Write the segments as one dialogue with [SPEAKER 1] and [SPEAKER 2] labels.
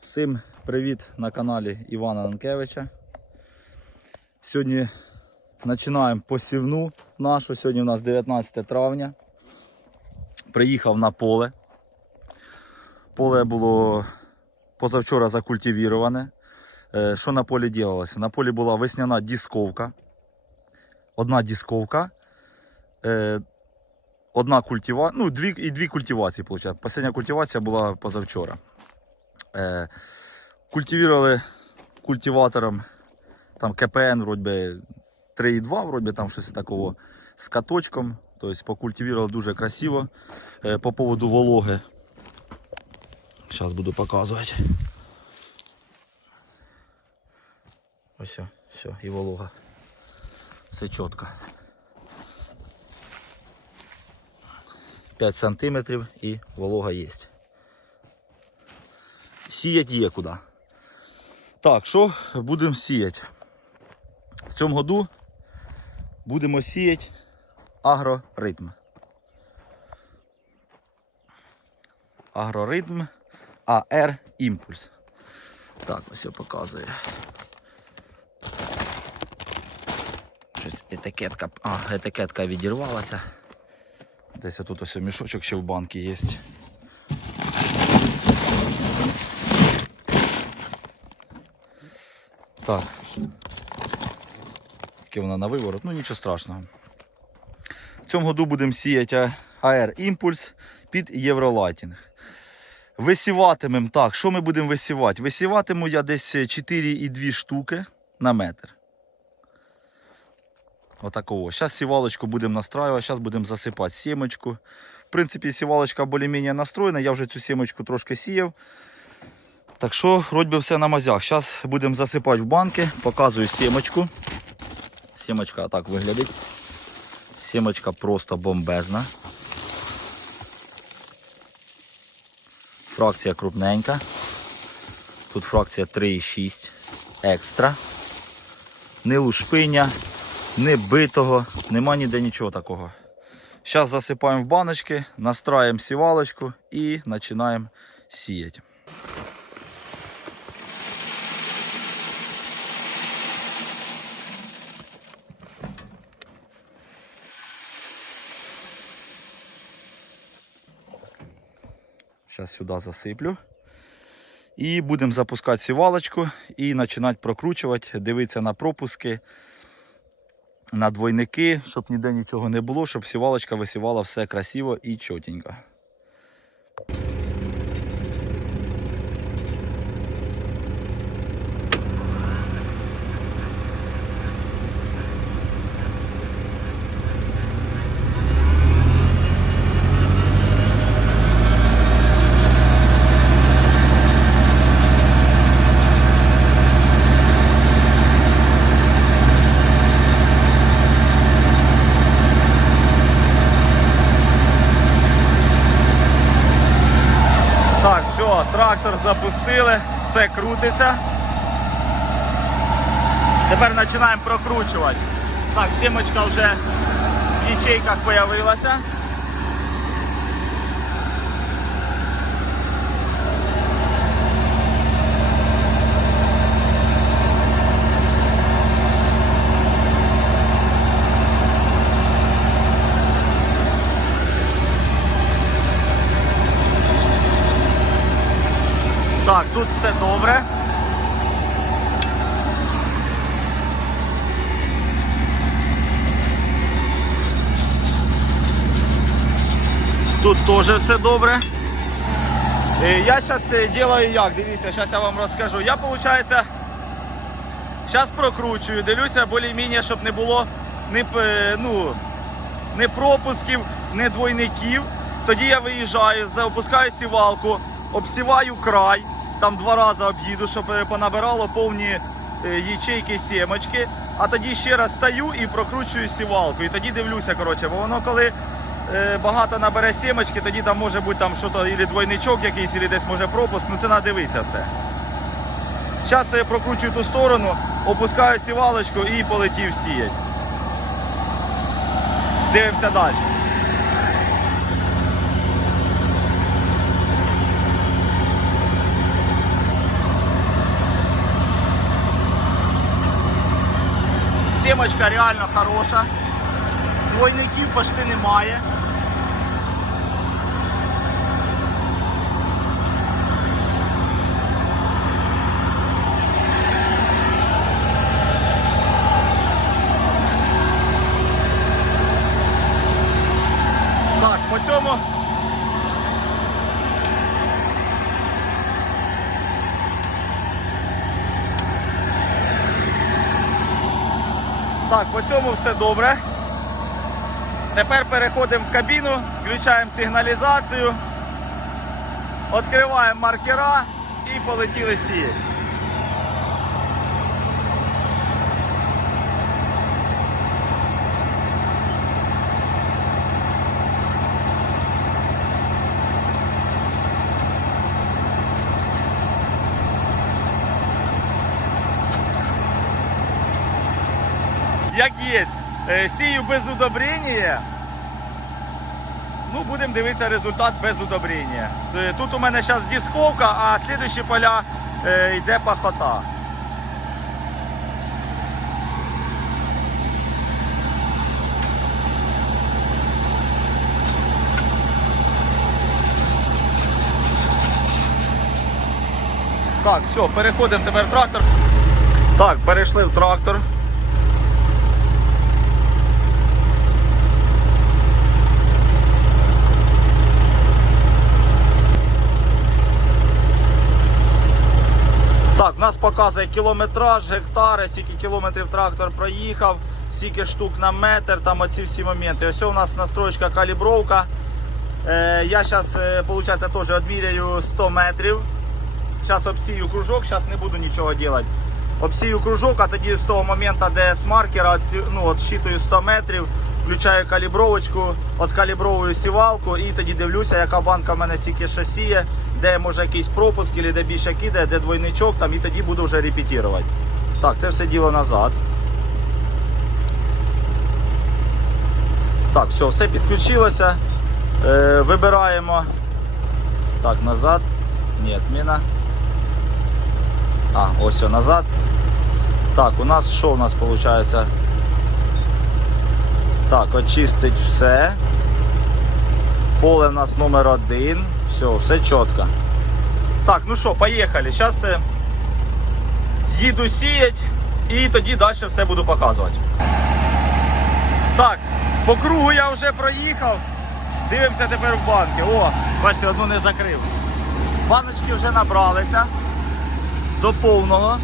[SPEAKER 1] Всім привіт на каналі Івана Нанкевича. Сьогодні починаємо посівну нашу. Сьогодні у нас 19 травня. Приїхав на поле. Поле було позавчора закультивіроване. Е, Що на полі ділалося? На полі була весняна дісковка. Одна дісковка. Е, Одна культива... ну, дві, і дві культивації, виходить. Последня культивація була позавчора. Е, культивували культиватором там КПН вроді би, 3,2, вроді би, там щось такого з каточком. Тобто покультивували дуже красиво. Е, по поводу вологи. Зараз буду показувати. Ось, все, і волога. Все чітко. 5 сантиметрів і волога є. Сіять є куди. Так, що будемо сіяти? В цьому году будемо сіяти агроритм. Агроритм АР імпульс. Так, ось я показую. Щось етикетка. А, етикетка відірвалася. Десь тут ось мішочок ще в банки є. Так. Тільки вона на виворот, ну нічого страшного. В цьому году будемо сіяти АР імпульс під євролайтінг. Висіватимемо так, що ми будемо висівати? Висіватиму я десь 4,2 штуки на метр. Отаково. Зараз сівалочку будемо настраювати, зараз будемо засипати сімочку. В принципі, сівалочка більш-менш настроєна, я вже цю сімочку трошки сіяв. Так що, вроді би все на мазях. Зараз будемо засипати в банки, показую сімочку. Сімочка так виглядить. Сімочка просто бомбезна. Фракція крупненька. Тут фракція 3,6 екстра. Не лушпиня, не битого, нема ніде нічого такого. Зараз засипаємо в баночки, настраємо сівалочку і починаємо сіяти. Зараз сюди засиплю. І будемо запускати сівалочку і починати прокручувати, дивитися на пропуски, на двойники, щоб ніде нічого не було, щоб сівалочка висівала все красиво і чотенько. Так, все, трактор запустили, все крутиться. Тепер починаємо прокручувати. Так, сімочка вже в ячейках з'явилася. Так, тут все добре. Тут теж все добре. Е, Я зараз делаю як, дивіться, зараз я вам розкажу. Я, виходить, зараз прокручую, дивлюся більш-менш, щоб не було ні, ну, ні пропусків, ні двойників. Тоді я виїжджаю, запускаю сівалку, обсіваю край, там два рази об'їду, щоб е, понабирало повні е, ячейки сімочки. А тоді ще раз стаю і прокручую сівалку. І тоді дивлюся, коротше, бо воно коли е, багато набере сімочки, тоді там може бути там що-то, або двойничок якийсь, або десь може пропуск, ну це треба дивитися все. Зараз я прокручую ту сторону, опускаю сівалочку і полетів сіять. Дивимося далі. Сімочка реально хороша. Двойників почти немає. Так, по цьому. Так, по цьому все добре. Тепер переходимо в кабіну, включаємо сигналізацію, відкриваємо маркера і полетіли сіяти. Як є. Е, Сію без удобрення. Ну, будемо дивитися результат без удобрення. Е, Тут у мене зараз дисковка, а слідуючі поля е, йде пахота. Так, все, переходимо тепер в трактор. Так, перейшли в трактор. Нас показує кілометраж, гектари, скільки кілометрів трактор проїхав, скільки штук на метр, там оці всі моменти. Ось у нас настройка калібровка. Е, я зараз, виходить, теж відміряю 100 метрів. Зараз обсію кружок, зараз не буду нічого робити. Обсію кружок, а тоді з того моменту, де з маркера ну, от щитую 100 метрів, включаю калібровочку, откалібровую сівалку і тоді дивлюся, яка банка в мене скільки шасіє, де може якийсь пропуск, або де більше кидає, де двойничок, там, і тоді буду вже репетирувати. Так, це все діло назад. Так, все, все підключилося. Е, вибираємо. Так, назад. Ні, міна. А, ось все назад. Так, у нас що у нас виходить? Так, очистить все. Поле в нас номер один. Все, все чітко. Так, ну що, поїхали. Зараз їду сіять і тоді далі все буду показувати. Так, по кругу я вже проїхав. Дивимося тепер в банки. О, бачите, одну не закрив. Баночки вже набралися до повного.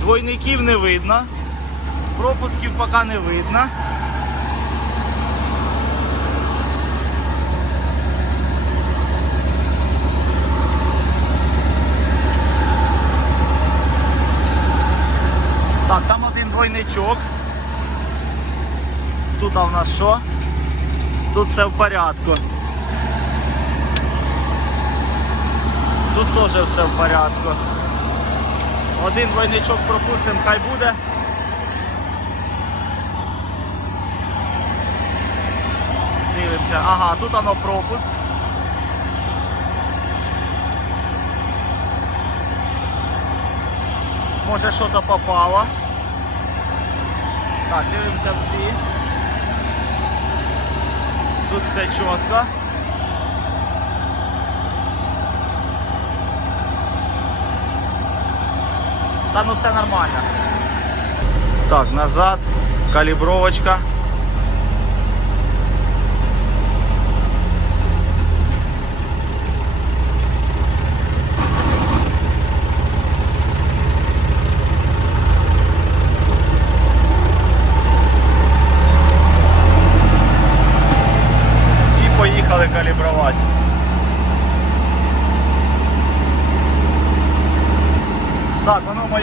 [SPEAKER 1] Двойників не видно. Пропусків поки не видно. Так, там один двойничок. Тут в нас що? Тут все в порядку. Тут теж все в порядку. Один двойничок пропустимо, хай буде. Дивимося. Ага, тут воно пропуск. Може щось попало. Так, дивимося в ці. Тут все чітко. Та ну все нормально. Так, назад, калібровочка.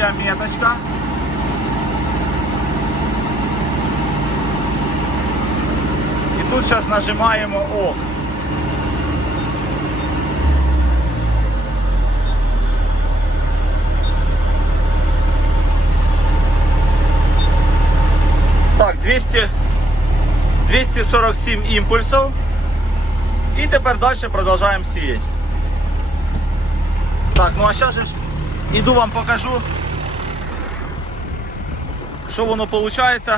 [SPEAKER 1] моя меточка. І тут зараз нажимаємо ОК. Так, 200, 247 імпульсів. І тепер далі продовжуємо сіяти. Так, ну а зараз ж іду вам покажу, Що воно виходить?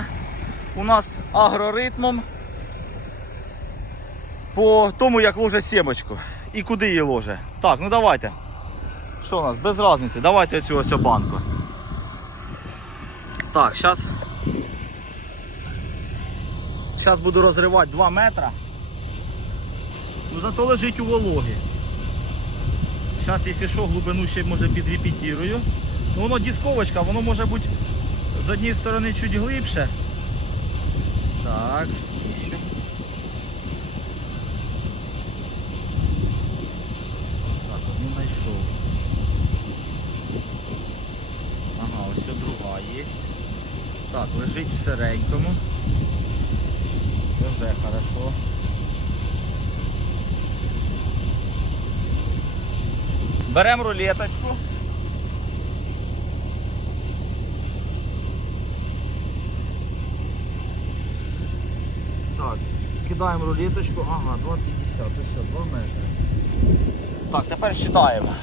[SPEAKER 1] У нас агроритмом по тому, як ложе сімочку і куди її ложе. Так, ну давайте. Що у нас? Без різниці. Давайте оцю ось банку. Так, зараз. Зараз буду розривати 2 метра. Ну зато лежить у вологі. Зараз, якщо що, глибину ще може підрепетірую. Ну воно дисковочка, воно може бути з однієї сторони чуть глибше. Так, і ще. Так, одну знайшов. Ага, ось друга є. Так, лежить в серенькому. Це вже хорошо. Беремо рулеточку. кидаємо рулеточку. Ага, 2,50, ось все, 2 метри. Так, тепер считаємо.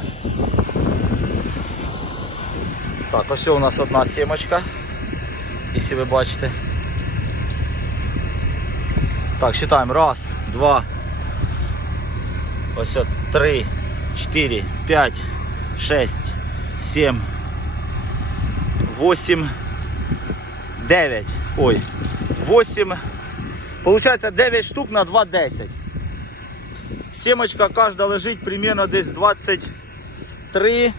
[SPEAKER 1] Так, ось у нас одна сімочка, якщо ви бачите. Так, считаємо. Раз, два, ось от, три, чотири, п'ять, шесть, сім, восемь, дев'ять. Ой, восемь. Получається 9 штук на 2,10. Сімочка кожна лежить примерно десь 23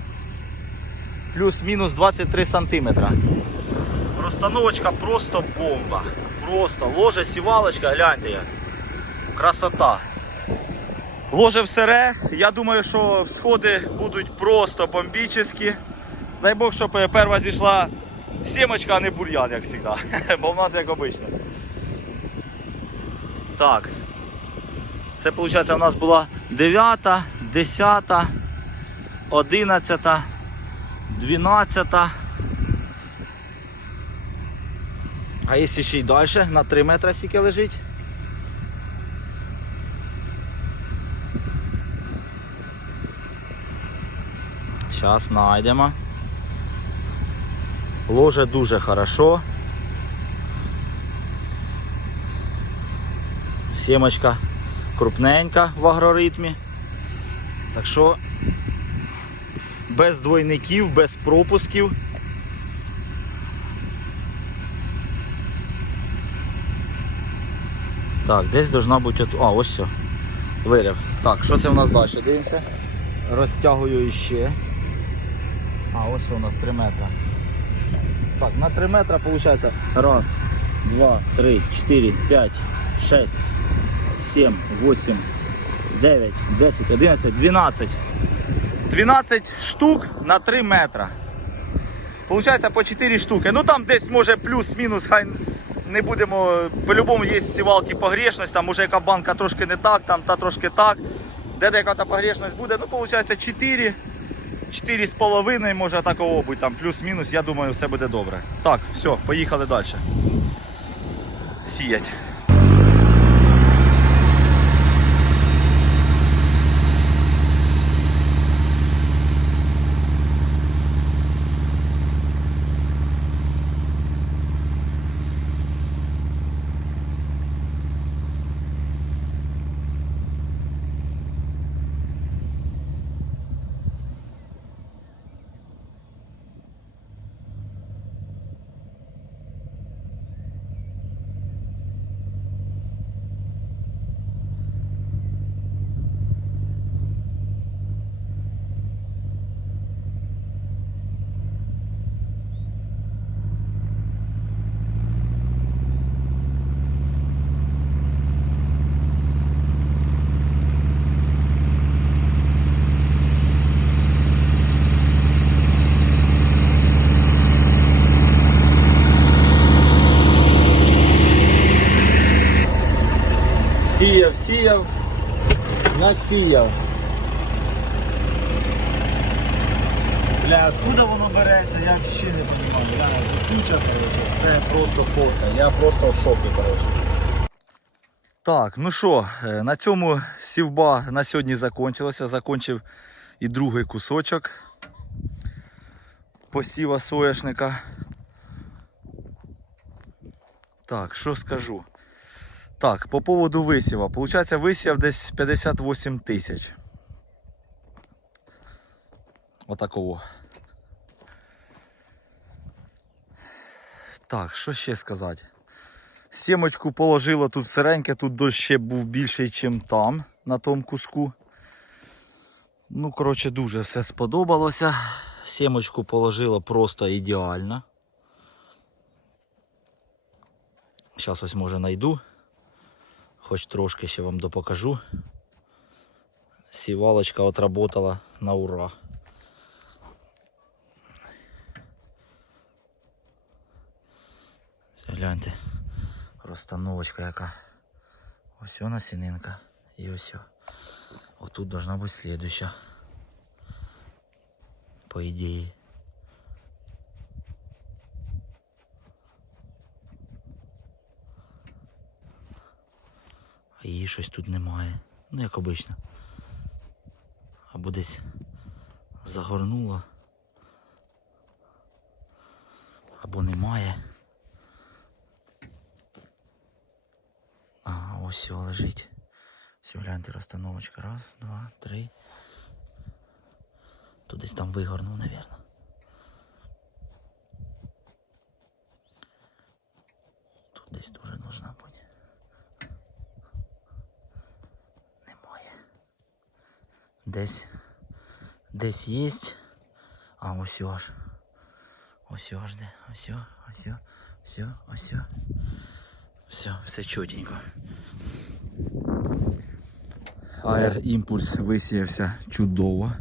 [SPEAKER 1] плюс-мінус 23 сантиметра. Розстановочка просто бомба. Просто ложе, сівалочка, гляньте. Красота. Ложе в сере, я думаю, що всходи будуть просто бомбічні. Дай Бог, щоб перша зійшла сімочка, а не бур'ян, як завжди. Бо в нас як обично. Так. Це виходить у нас була 9, 10, 11, 12. А якщо ще й далі, на 3 метри стільки лежить. Зараз знайдемо. Ложе дуже хорошо. Сімочка крупненька в агроритмі. Так що без двойників, без пропусків. Так, десь должна бути. от- А, ось все. Вирив. Так, що це у нас далі? Дивимося. Розтягую іще. А, ось у нас 3 метра. Так, на 3 метра виходить. Раз, два, три, чотири, п'ять, шесть, сім, вісім, дев'ять, десять, одинадцять, дванадцять. 12 штук на 3 метра. Получається по 4 штуки. Ну там десь може плюс-мінус, хай не будемо. По-любому є сівалки погрешність, там може яка банка трошки не так, там та трошки так. Де яка та погрешність буде, ну виходить 4. 4,5 може такого бути, там плюс-мінус, я думаю, все буде добре. Так, все, поїхали далі. Сіять. Сіяв, сіяв, насіяв. Бля, откуда воно береться, я взагалі не розумію. Бля, куча, короче, це просто фото. Я просто в шокі, короче. Так, ну що, е, на цьому сівба на сьогодні закінчилася. Закончив і другий кусочок посіва соняшника. Так, що скажу? Так, по поводу висіва. Получається, висів десь 58 тисяч. Отаково. Так, що ще сказати? Сімочку положило тут сиреньке, тут дощ ще був більший, ніж там, на тому куску. Ну, коротше, дуже все сподобалося. Сімочку положило просто ідеально. Зараз ось може знайду. Хоч трошки ще вам допокажу. Сівалочка отработала на ура. Це Гляньте, розстановочка яка. Ось вона сінинка. І ось. о. Отут должна бути слідуща. По ідеї. Її щось тут немає. Ну, як обично. Або десь загорнуло. Або немає. А, ось все лежить. Все, гляньте, розстановочка. Раз, два, три. Тут десь там вигорнув, напевно. Тут десь дуже должна бути. Десь. Десь є. А, ось аж. Ось аж де. Ось, ось, все, ось. Все, все чотенько. Аер імпульс висіявся чудово.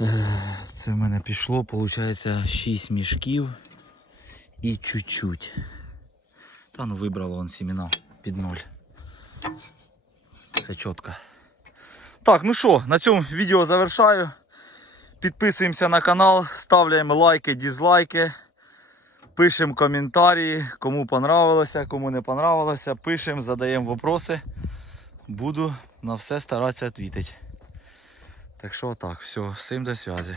[SPEAKER 1] Е, Це в мене пішло, виходить, 6 мішків і чуть-чуть. Та ну вибрало он сімена під ноль. Все чітко. Так, ну що, на цьому відео завершаю. Підписуємося на канал, ставляємо лайки, дізлайки. Пишемо коментарі, кому понравилося, кому не понравилося. Пишемо, задаємо вопроси. Буду на все старатися відповідати. Так що так, все, всім до зв'язку.